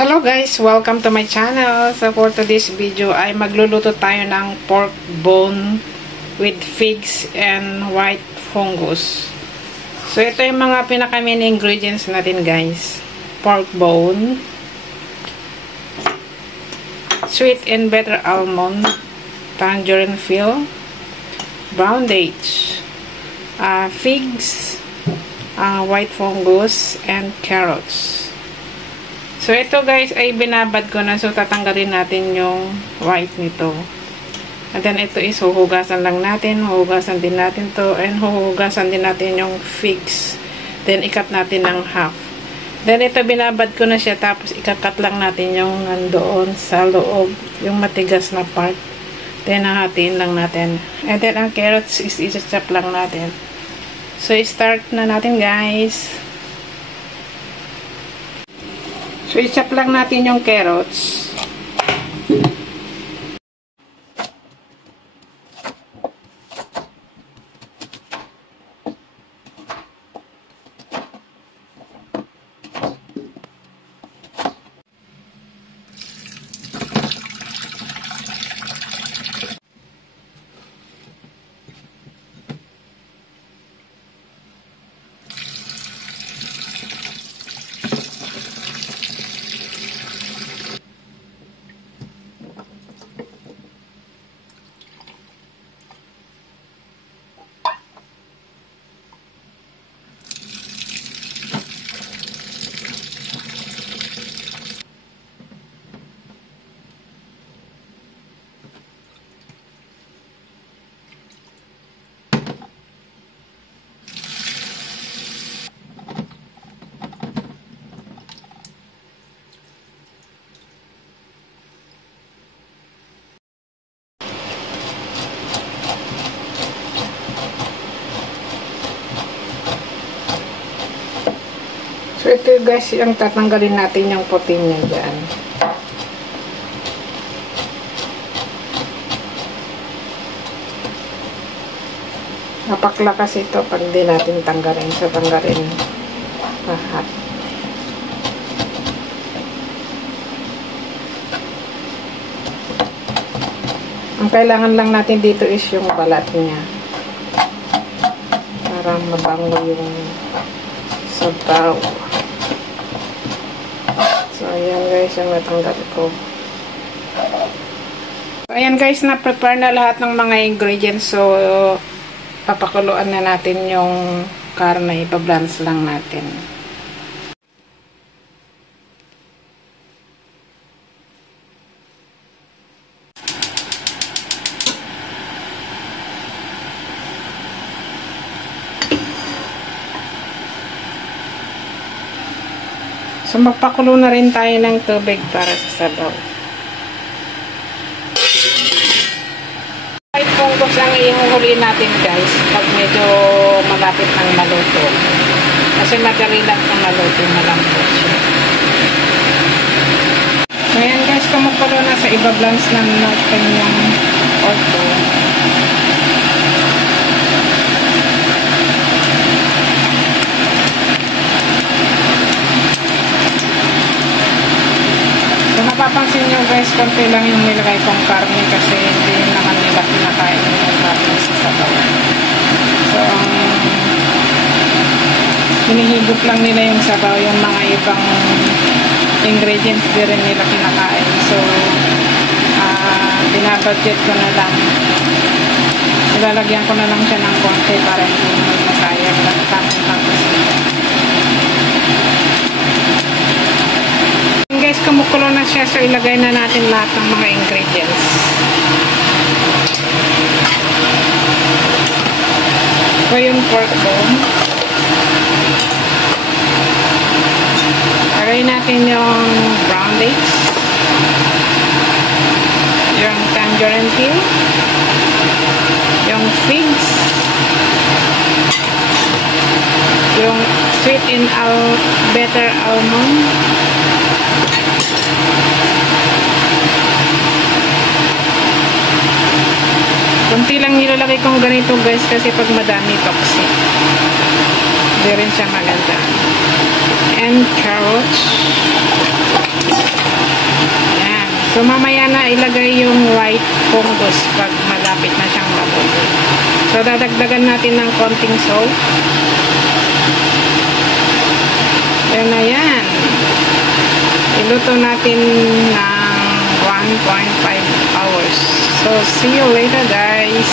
Hello guys! Welcome to my channel. So for today's video ay magluluto tayo ng pork bone with figs and white fungus. So ito yung mga pinaka-main ingredients natin guys. Pork bone, sweet and bitter almond, tangerine peel, brown dates, figs, white fungus, and carrots. So, ito guys ay binabad ko na. So, tatanggalin natin yung white nito. And then, ito is huhugasan lang natin. Huhugasan din natin to. And huhugasan din natin yung figs. Then, ikat natin ng half. Then, ito binabad ko na siya. Tapos, ikakat lang natin yung nandoon sa loob. Yung matigas na part. Then, hahatiin lang natin. And then, ang carrots is isa-chop lang natin. So, start na natin guys. So, i-chop lang natin yung carrots. So, ito guys, yung tatanggalin natin yung puti niya dyan. Napakla kasi ito pag di natin tanggalin. So, tanggalin lahat. Ang kailangan lang natin dito is yung balat niya. Para mabango yung sabaw. So, ayan guys, yung natanggal ko. So, ayan guys, na-prepare na lahat ng mga ingredients. So, papakuluan na natin yung karne. Ipa-blanch lang natin. So, magpakulo na rin tayo ng tubig para sa sabaw. White fungus ang ihuhuli natin guys pag medyo malapit ng maluto. Kasi madali lang kung maluto, malambot siya. So, ayan guys, kumukulo na sa iba-blanch na natin yung pork bone. Mapapansin nyo guys, konti lang yung nilagay kong karne kasi hindi naman nila kinakain yung karne sa sabaw. So, hinihigop lang nila yung sabaw, yung mga ibang ingredients di rin nila kinakain. So, binabudget ko na lang. Ilalagyan ko na lang siya ng konti para hindi masayang lang tapos. Guys, kumukulo na siya. So, ilagay na natin lahat ng mga ingredients. So, yung pork bone. Ilagay natin yung brown dates. Yung tangerine peel. Yung figs. Yung sweet and bitter almond. Kunti lang nilalagay kong ganito guys kasi pag madami toxic. Hindi rin siya maganda. And carrots. So, mamaya na ilagay yung white fungus pag malapit na siyang mabuo. So, dadagdagan natin ng konting salt. Yan na yan. Iluto natin ng 1.5 hours. So, see you later guys.